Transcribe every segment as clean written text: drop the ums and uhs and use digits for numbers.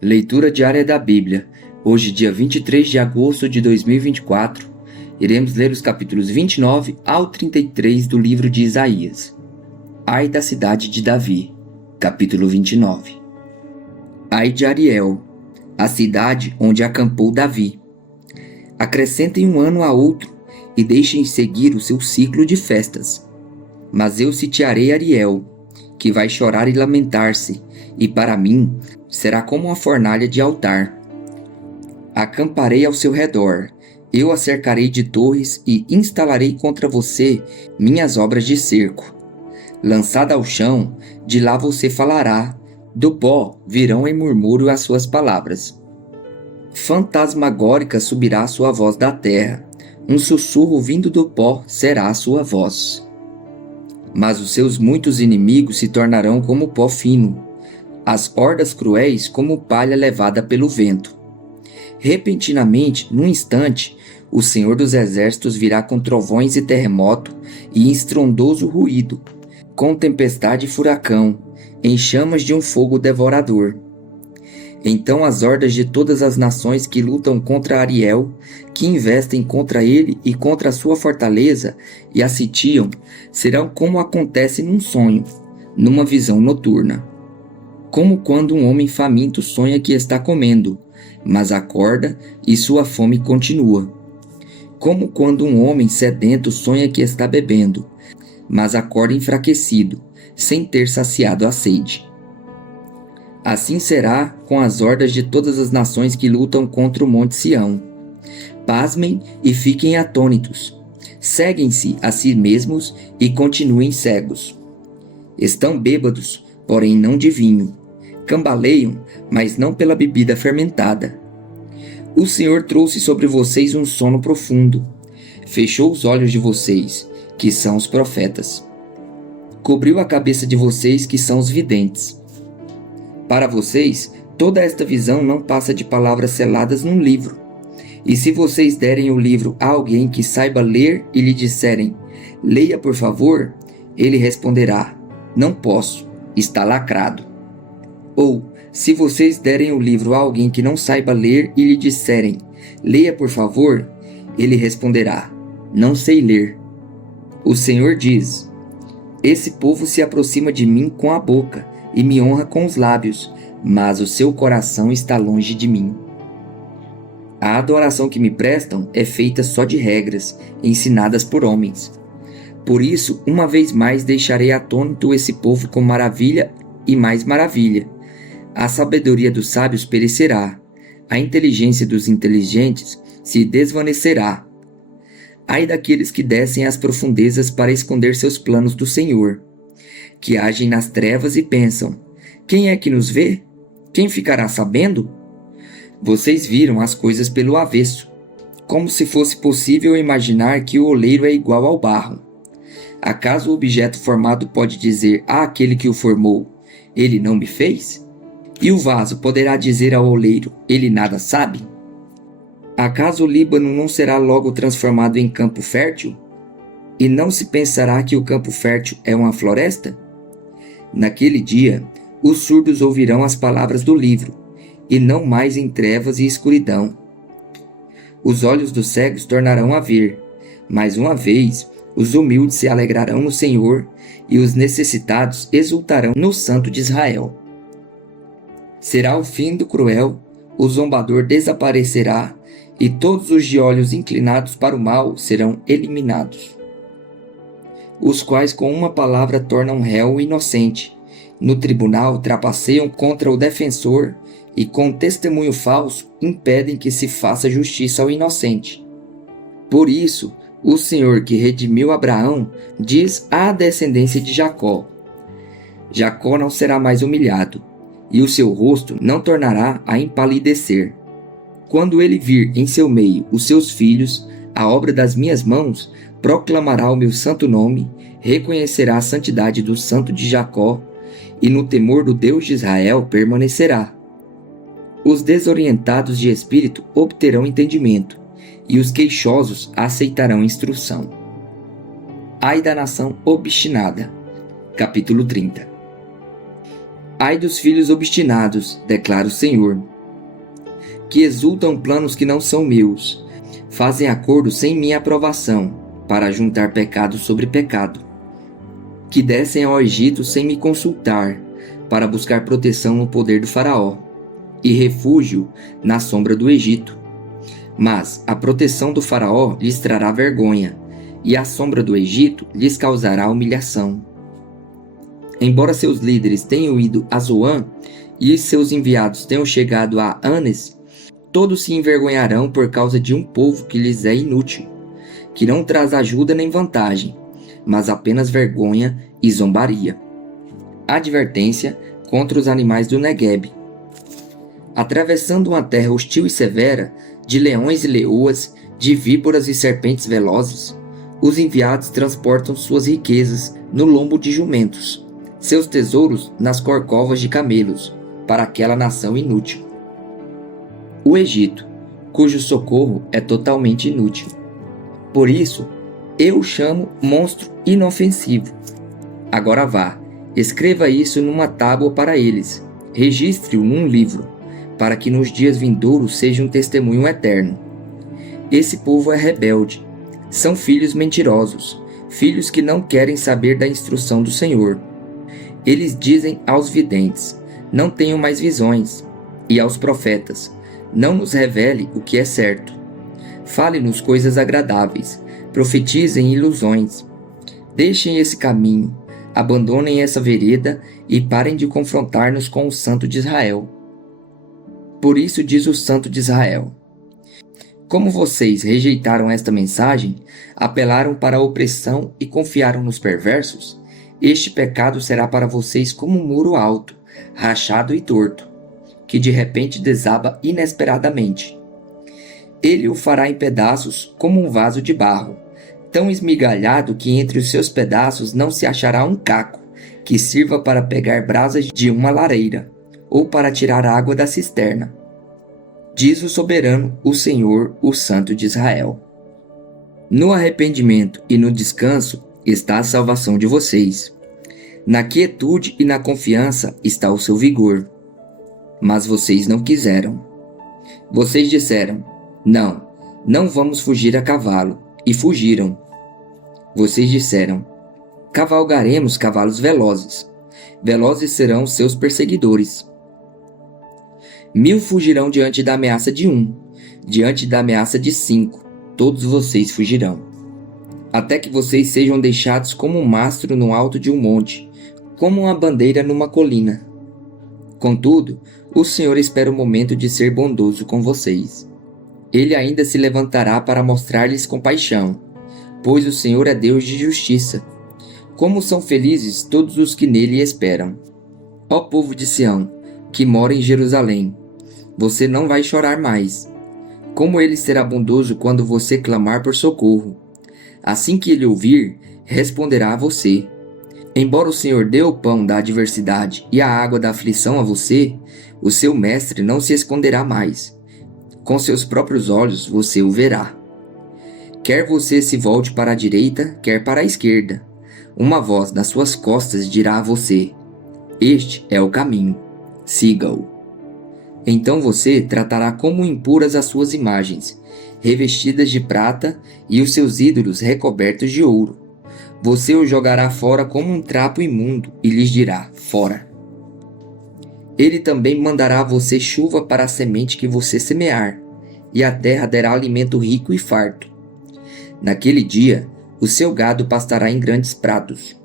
Leitura diária da Bíblia. Hoje, dia 23 de agosto de 2024, iremos ler os capítulos 29 ao 33 do livro de Isaías. Ai da cidade de Davi, capítulo 29. Ai de Ariel, a cidade onde acampou Davi. Acrescentem um ano a outro e deixem seguir o seu ciclo de festas. Mas eu sitiarei Ariel, que vai chorar e lamentar-se, e para mim será como uma fornalha de altar. Acamparei ao seu redor, eu a cercarei de torres e instalarei contra você minhas obras de cerco. Lançada ao chão, de lá você falará, do pó virão em murmúrio as suas palavras. Fantasmagórica subirá a sua voz da terra, um sussurro vindo do pó será a sua voz. Mas os seus muitos inimigos se tornarão como pó fino, as hordas cruéis como palha levada pelo vento. Repentinamente, num instante, o Senhor dos Exércitos virá com trovões e terremoto e estrondoso ruído, com tempestade e furacão, em chamas de um fogo devorador. Então as hordas de todas as nações que lutam contra Ariel, que investem contra ele e contra a sua fortaleza e a sitiam, serão como acontece num sonho, numa visão noturna. Como quando um homem faminto sonha que está comendo, mas acorda e sua fome continua. Como quando um homem sedento sonha que está bebendo, mas acorda enfraquecido, sem ter saciado a sede. Assim será com as hordas de todas as nações que lutam contra o Monte Sião. Pasmem e fiquem atônitos. Seguem-se a si mesmos e continuem cegos. Estão bêbados, porém não de vinho. Cambaleiam, mas não pela bebida fermentada. O Senhor trouxe sobre vocês um sono profundo. Fechou os olhos de vocês, que são os profetas. Cobriu a cabeça de vocês, que são os videntes. Para vocês, toda esta visão não passa de palavras seladas num livro. E se vocês derem o livro a alguém que saiba ler e lhe disserem, leia por favor, ele responderá, não posso, está lacrado. Ou, se vocês derem o livro a alguém que não saiba ler e lhe disserem, leia por favor, ele responderá, não sei ler. O Senhor diz, esse povo se aproxima de mim com a boca e me honra com os lábios, mas o seu coração está longe de mim. A adoração que me prestam é feita só de regras, ensinadas por homens. Por isso, uma vez mais deixarei atônito esse povo com maravilha e mais maravilha. A sabedoria dos sábios perecerá, a inteligência dos inteligentes se desvanecerá. Ai daqueles que descem às profundezas para esconder seus planos do Senhor, que agem nas trevas e pensam, quem é que nos vê? Quem ficará sabendo? Vocês viram as coisas pelo avesso, como se fosse possível imaginar que o oleiro é igual ao barro. Acaso o objeto formado pode dizer àquele que o formou, ele não me fez? E o vaso poderá dizer ao oleiro, ele nada sabe? Acaso o Líbano não será logo transformado em campo fértil? E não se pensará que o campo fértil é uma floresta? Naquele dia, os surdos ouvirão as palavras do livro, e não mais em trevas e escuridão. Os olhos dos cegos tornarão a ver, mais uma vez, os humildes se alegrarão no Senhor, e os necessitados exultarão no Santo de Israel. Será o fim do cruel, o zombador desaparecerá, e todos os de olhos inclinados para o mal serão eliminados. Os quais com uma palavra tornam réu o inocente, no tribunal trapaceiam contra o defensor e com testemunho falso impedem que se faça justiça ao inocente. Por isso, o Senhor que redimiu Abraão diz à descendência de Jacó, Jacó não será mais humilhado, e o seu rosto não tornará a empalidecer. Quando ele vir em seu meio os seus filhos, a obra das minhas mãos, proclamará o meu santo nome, reconhecerá a santidade do Santo de Jacó, e no temor do Deus de Israel permanecerá. Os desorientados de espírito obterão entendimento, e os queixosos aceitarão instrução. Ai da nação obstinada. Capítulo 30. Ai dos filhos obstinados, declara o Senhor, que exultam planos que não são meus, fazem acordo sem minha aprovação, para juntar pecado sobre pecado, que descem ao Egito sem me consultar, para buscar proteção no poder do faraó, e refúgio na sombra do Egito. Mas a proteção do faraó lhes trará vergonha, e a sombra do Egito lhes causará humilhação. Embora seus líderes tenham ido a Zoã, e seus enviados tenham chegado a Anes, todos se envergonharão por causa de um povo que lhes é inútil, que não traz ajuda nem vantagem, mas apenas vergonha e zombaria. Advertência contra os animais do Negueb. Atravessando uma terra hostil e severa, de leões e leoas, de víboras e serpentes velozes, os enviados transportam suas riquezas no lombo de jumentos, seus tesouros nas corcovas de camelos, para aquela nação inútil. O Egito, cujo socorro é totalmente inútil. Por isso, eu o chamo monstro inofensivo. Agora vá, escreva isso numa tábua para eles, registre-o num livro, para que nos dias vindouros seja um testemunho eterno. Esse povo é rebelde, são filhos mentirosos, filhos que não querem saber da instrução do Senhor. Eles dizem aos videntes, não tenho mais visões, e aos profetas, não nos revele o que é certo. Fale-nos coisas agradáveis, profetizem ilusões. Deixem esse caminho, abandonem essa vereda e parem de confrontar-nos com o Santo de Israel. Por isso diz o Santo de Israel: como vocês rejeitaram esta mensagem, apelaram para a opressão e confiaram nos perversos, este pecado será para vocês como um muro alto, rachado e torto, que de repente desaba inesperadamente. Ele o fará em pedaços como um vaso de barro, tão esmigalhado que entre os seus pedaços não se achará um caco, que sirva para pegar brasas de uma lareira, ou para tirar água da cisterna. Diz o soberano, o Senhor, o Santo de Israel. No arrependimento e no descanso está a salvação de vocês. Na quietude e na confiança está o seu vigor. Mas vocês não quiseram. Vocês disseram, não vamos fugir a cavalo, e fugiram. Vocês disseram, cavalgaremos cavalos velozes. Velozes serão seus perseguidores. 1000 fugirão diante da ameaça de 1, diante da ameaça de 5, todos vocês fugirão. Até que vocês sejam deixados como um mastro no alto de um monte, como uma bandeira numa colina. Contudo, o Senhor espera o momento de ser bondoso com vocês. Ele ainda se levantará para mostrar-lhes compaixão, pois o Senhor é Deus de justiça. Como são felizes todos os que nele esperam. Ó povo de Sião, que mora em Jerusalém, você não vai chorar mais. Como ele será bondoso quando você clamar por socorro. Assim que ele ouvir, responderá a você. Embora o Senhor dê o pão da adversidade e a água da aflição a você, o seu mestre não se esconderá mais. Com seus próprios olhos você o verá. Quer você se volte para a direita, quer para a esquerda, uma voz das suas costas dirá a você: este é o caminho. Siga-o. Então você tratará como impuras as suas imagens, revestidas de prata, e os seus ídolos recobertos de ouro. Você os jogará fora como um trapo imundo e lhes dirá: fora. Ele também mandará a você chuva para a semente que você semear, e a terra dará alimento rico e farto. Naquele dia, o seu gado pastará em grandes prados.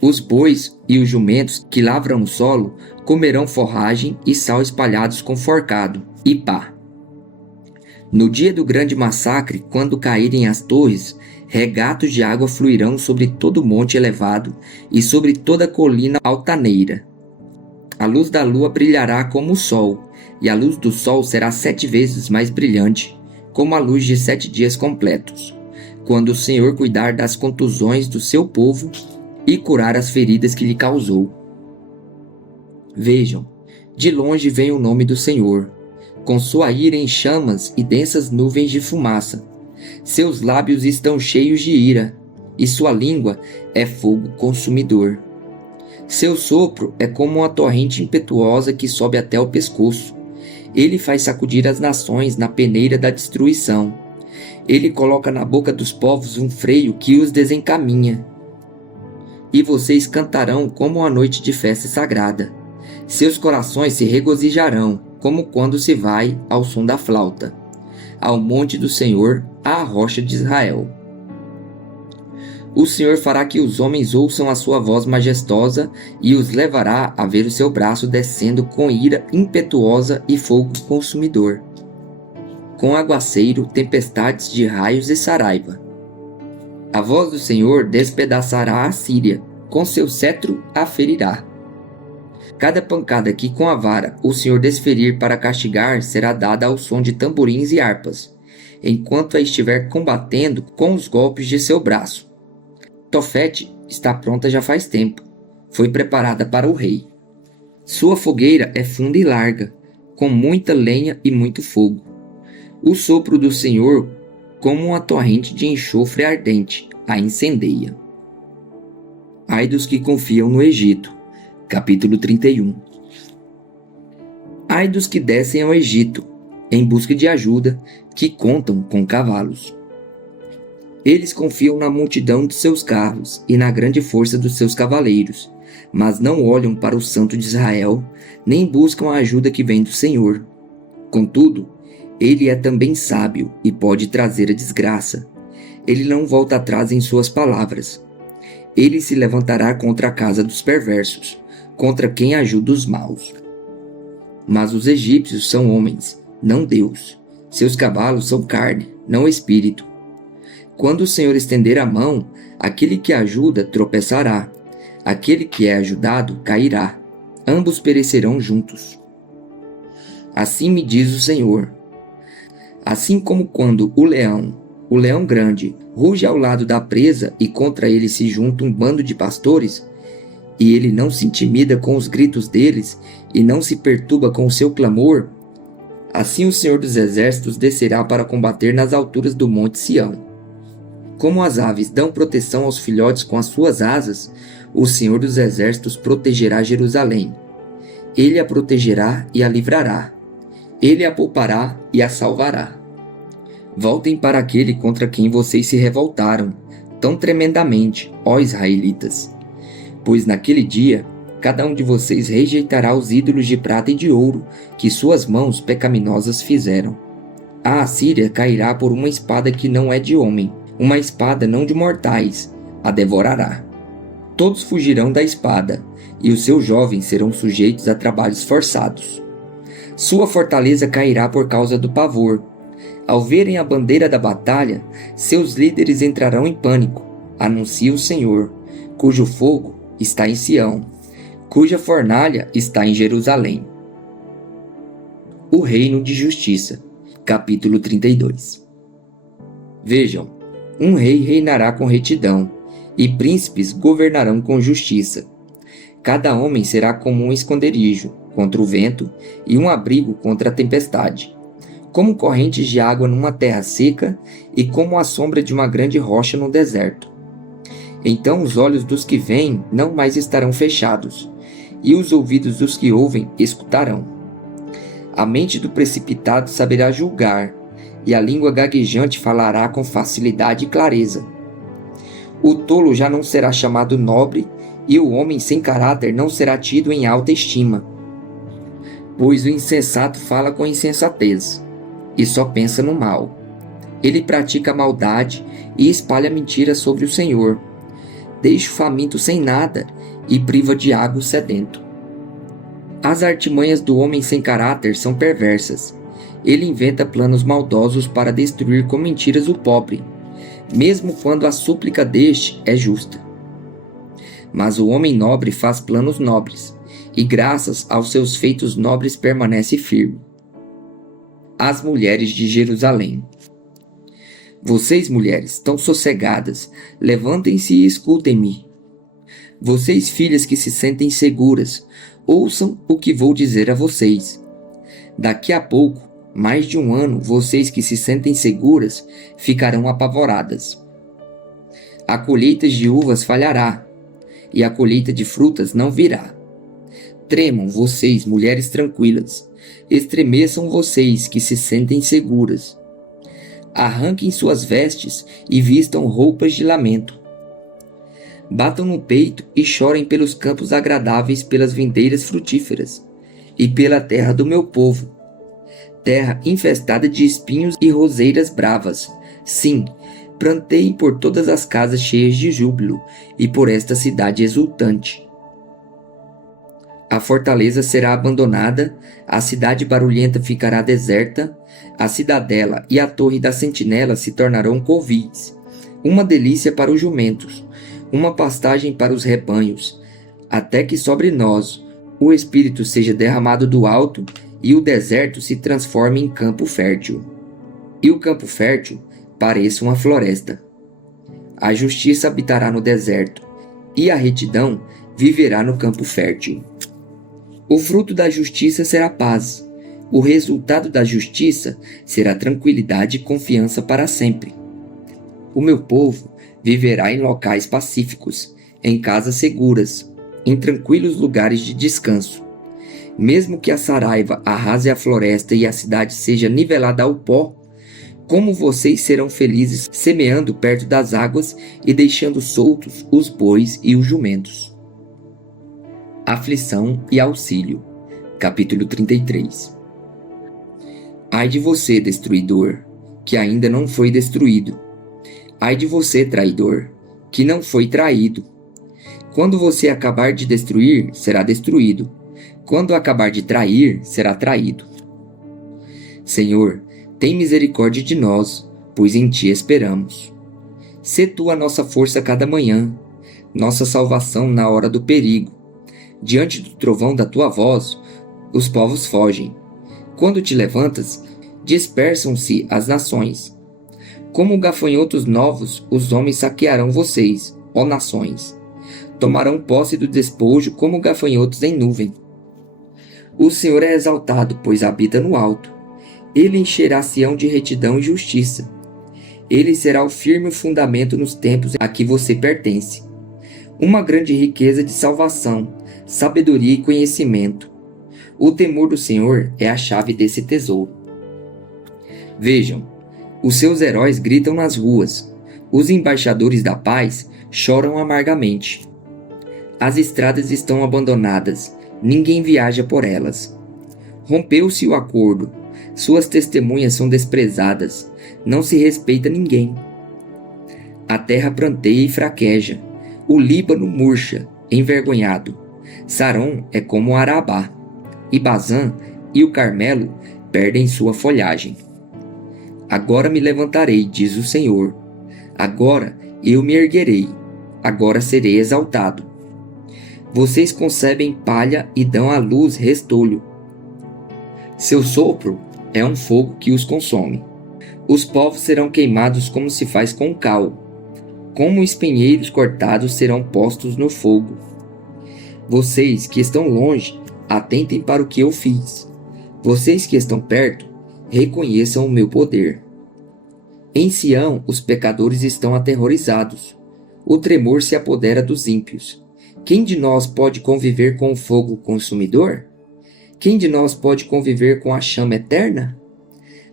Os bois e os jumentos que lavram o solo comerão forragem e sal espalhados com forcado e pá. No dia do grande massacre, quando caírem as torres, regatos de água fluirão sobre todo monte elevado e sobre toda colina altaneira. A luz da lua brilhará como o sol, e a luz do sol será 7 vezes mais brilhante, como a luz de 7 dias completos, quando o Senhor cuidar das contusões do seu povo e curar as feridas que lhe causou. Vejam, de longe vem o nome do Senhor, com sua ira em chamas e densas nuvens de fumaça. Seus lábios estão cheios de ira, e sua língua é fogo consumidor. Seu sopro é como uma torrente impetuosa que sobe até o pescoço. Ele faz sacudir as nações na peneira da destruição. Ele coloca na boca dos povos um freio que os desencaminha. E vocês cantarão como uma noite de festa sagrada. Seus corações se regozijarão, como quando se vai ao som da flauta, ao monte do Senhor, à rocha de Israel. O Senhor fará que os homens ouçam a sua voz majestosa e os levará a ver o seu braço descendo com ira impetuosa e fogo consumidor, com aguaceiro, tempestades de raios e saraiva. A voz do Senhor despedaçará a Síria, com seu cetro a ferirá. Cada pancada que com a vara o Senhor desferir para castigar será dada ao som de tamborins e harpas, enquanto a estiver combatendo com os golpes de seu braço. Tofete está pronta já faz tempo, foi preparada para o rei. Sua fogueira é funda e larga, com muita lenha e muito fogo. O sopro do Senhor, como uma torrente de enxofre ardente, a incendeia. Ai dos que confiam no Egito. Capítulo 31. Ai dos que descem ao Egito, em busca de ajuda, que contam com cavalos. Eles confiam na multidão de seus carros e na grande força dos seus cavaleiros, mas não olham para o Santo de Israel, nem buscam a ajuda que vem do Senhor. Contudo, ele é também sábio e pode trazer a desgraça. Ele não volta atrás em suas palavras. Ele se levantará contra a casa dos perversos, contra quem ajuda os maus. Mas os egípcios são homens, não Deus. Seus cavalos são carne, não espírito. Quando o Senhor estender a mão, aquele que ajuda tropeçará, aquele que é ajudado cairá. Ambos perecerão juntos. Assim me diz o Senhor. Assim como quando o leão grande, ruge ao lado da presa e contra ele se junta um bando de pastores, e ele não se intimida com os gritos deles e não se perturba com o seu clamor, assim o Senhor dos Exércitos descerá para combater nas alturas do monte Sião. Como as aves dão proteção aos filhotes com as suas asas, o Senhor dos Exércitos protegerá Jerusalém. Ele a protegerá e a livrará. Ele a poupará e a salvará. Voltem para aquele contra quem vocês se revoltaram, tão tremendamente, ó israelitas. Pois naquele dia, cada um de vocês rejeitará os ídolos de prata e de ouro que suas mãos pecaminosas fizeram. A Assíria cairá por uma espada que não é de homem, uma espada não de mortais, a devorará. Todos fugirão da espada, e os seus jovens serão sujeitos a trabalhos forçados. Sua fortaleza cairá por causa do pavor. Ao verem a bandeira da batalha, seus líderes entrarão em pânico, anuncia o Senhor, cujo fogo está em Sião, cuja fornalha está em Jerusalém. O reino de justiça. Capítulo 32. Vejam, um rei reinará com retidão, e príncipes governarão com justiça. Cada homem será como um esconderijo contra o vento e um abrigo contra a tempestade, como correntes de água numa terra seca e como a sombra de uma grande rocha no deserto. Então os olhos dos que veem não mais estarão fechados, e os ouvidos dos que ouvem escutarão. A mente do precipitado saberá julgar, e a língua gaguejante falará com facilidade e clareza. O tolo já não será chamado nobre, e o homem sem caráter não será tido em alta estima. Pois o insensato fala com insensatez, e só pensa no mal. Ele pratica a maldade e espalha mentiras sobre o Senhor. Deixa o faminto sem nada e priva de água o sedento. As artimanhas do homem sem caráter são perversas. Ele inventa planos maldosos para destruir com mentiras o pobre, mesmo quando a súplica deste é justa. Mas o homem nobre faz planos nobres, e graças aos seus feitos nobres permanece firme. As mulheres de Jerusalém. Vocês, mulheres, estão sossegadas, levantem-se e escutem-me. Vocês, filhas que se sentem seguras, ouçam o que vou dizer a vocês. Daqui a pouco, mais de um ano, vocês que se sentem seguras ficarão apavoradas. A colheita de uvas falhará, e a colheita de frutas não virá. Tremam vocês, mulheres tranquilas, estremeçam vocês que se sentem seguras. Arranquem suas vestes e vistam roupas de lamento. Batam no peito e chorem pelos campos agradáveis, pelas vindeiras frutíferas, e pela terra do meu povo, terra infestada de espinhos e roseiras bravas. Sim, planteiem por todas as casas cheias de júbilo, e por esta cidade exultante. A fortaleza será abandonada, a cidade barulhenta ficará deserta, a cidadela e a torre da sentinela se tornarão covis, uma delícia para os jumentos, uma pastagem para os rebanhos, até que sobre nós o Espírito seja derramado do alto e o deserto se transforme em campo fértil, e o campo fértil pareça uma floresta. A justiça habitará no deserto, e a retidão viverá no campo fértil. O fruto da justiça será paz. O resultado da justiça será tranquilidade e confiança para sempre. O meu povo viverá em locais pacíficos, em casas seguras, em tranquilos lugares de descanso. Mesmo que a saraiva arrase a floresta e a cidade seja nivelada ao pó, como vocês serão felizes semeando perto das águas e deixando soltos os bois e os jumentos. Aflição e auxílio. Capítulo 33. Ai de você, destruidor, que ainda não foi destruído. Ai de você, traidor, que não foi traído. Quando você acabar de destruir, será destruído. Quando acabar de trair, será traído. Senhor, tem misericórdia de nós, pois em ti esperamos. Sê tu a nossa força cada manhã, nossa salvação na hora do perigo. Diante do trovão da tua voz, os povos fogem. Quando te levantas, dispersam-se as nações. Como gafanhotos novos, os homens saquearão vocês, ó nações. Tomarão posse do despojo como gafanhotos em nuvem. O Senhor é exaltado, pois habita no alto. Ele encherá Sião de retidão e justiça. Ele será o firme fundamento nos tempos a que você pertence. Uma grande riqueza de salvação, sabedoria e conhecimento. O temor do Senhor é a chave desse tesouro. Vejam, os seus heróis gritam nas ruas, os embaixadores da paz choram amargamente. As estradas estão abandonadas, ninguém viaja por elas. Rompeu-se o acordo, suas testemunhas são desprezadas, não se respeita ninguém. A terra pranteia e fraqueja, o Líbano murcha, envergonhado. Saron é como o Arabá, e Bazã e o Carmelo perdem sua folhagem. Agora me levantarei, diz o Senhor. Agora eu me erguerei, agora serei exaltado. Vocês concebem palha e dão à luz restolho. Seu sopro é um fogo que os consome. Os povos serão queimados como se faz com cal. Como espinheiros cortados serão postos no fogo. Vocês que estão longe, atentem para o que eu fiz. Vocês que estão perto, reconheçam o meu poder. Em Sião, os pecadores estão aterrorizados. O tremor se apodera dos ímpios. Quem de nós pode conviver com o fogo consumidor? Quem de nós pode conviver com a chama eterna?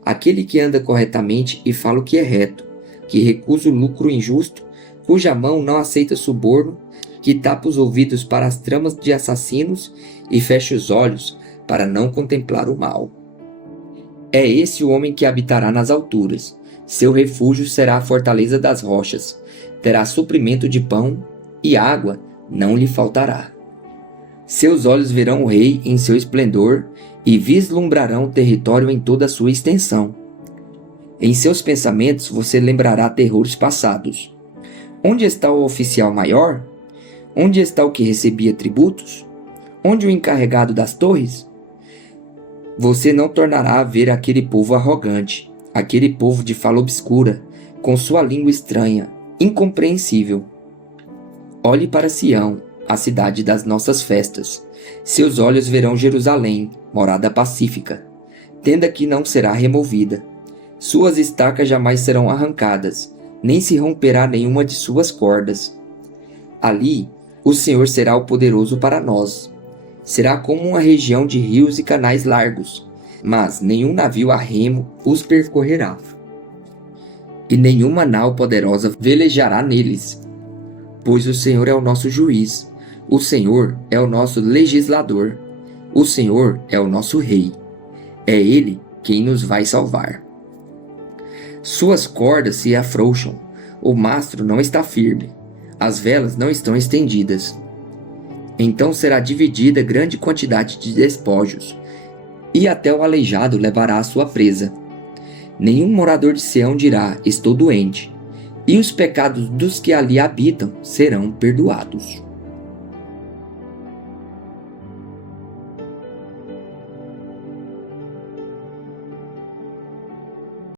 Aquele que anda corretamente e fala o que é reto, que recusa o lucro injusto, cuja mão não aceita suborno, que tapa os ouvidos para as tramas de assassinos e fecha os olhos para não contemplar o mal. É esse o homem que habitará nas alturas. Seu refúgio será a fortaleza das rochas. Terá suprimento de pão e água não lhe faltará. Seus olhos verão o rei em seu esplendor e vislumbrarão o território em toda a sua extensão. Em seus pensamentos você lembrará terrores passados. Onde está o oficial maior? Onde está o que recebia tributos? Onde o encarregado das torres? Você não tornará a ver aquele povo arrogante, aquele povo de fala obscura, com sua língua estranha, incompreensível. Olhe para Sião, a cidade das nossas festas. Seus olhos verão Jerusalém, morada pacífica, tenda que não será removida. Suas estacas jamais serão arrancadas, nem se romperá nenhuma de suas cordas. Ali, O Senhor será o poderoso para nós. Será como uma região de rios e canais largos, mas nenhum navio a remo os percorrerá, e nenhuma nau poderosa velejará neles. Pois o Senhor é o nosso juiz, o Senhor é o nosso legislador, o Senhor é o nosso rei. É Ele quem nos vai salvar. Suas cordas se afrouxam, o mastro não está firme, as velas não estão estendidas. Então será dividida grande quantidade de despojos, e até o aleijado levará a sua presa. Nenhum morador de Sião dirá: estou doente, e os pecados dos que ali habitam serão perdoados.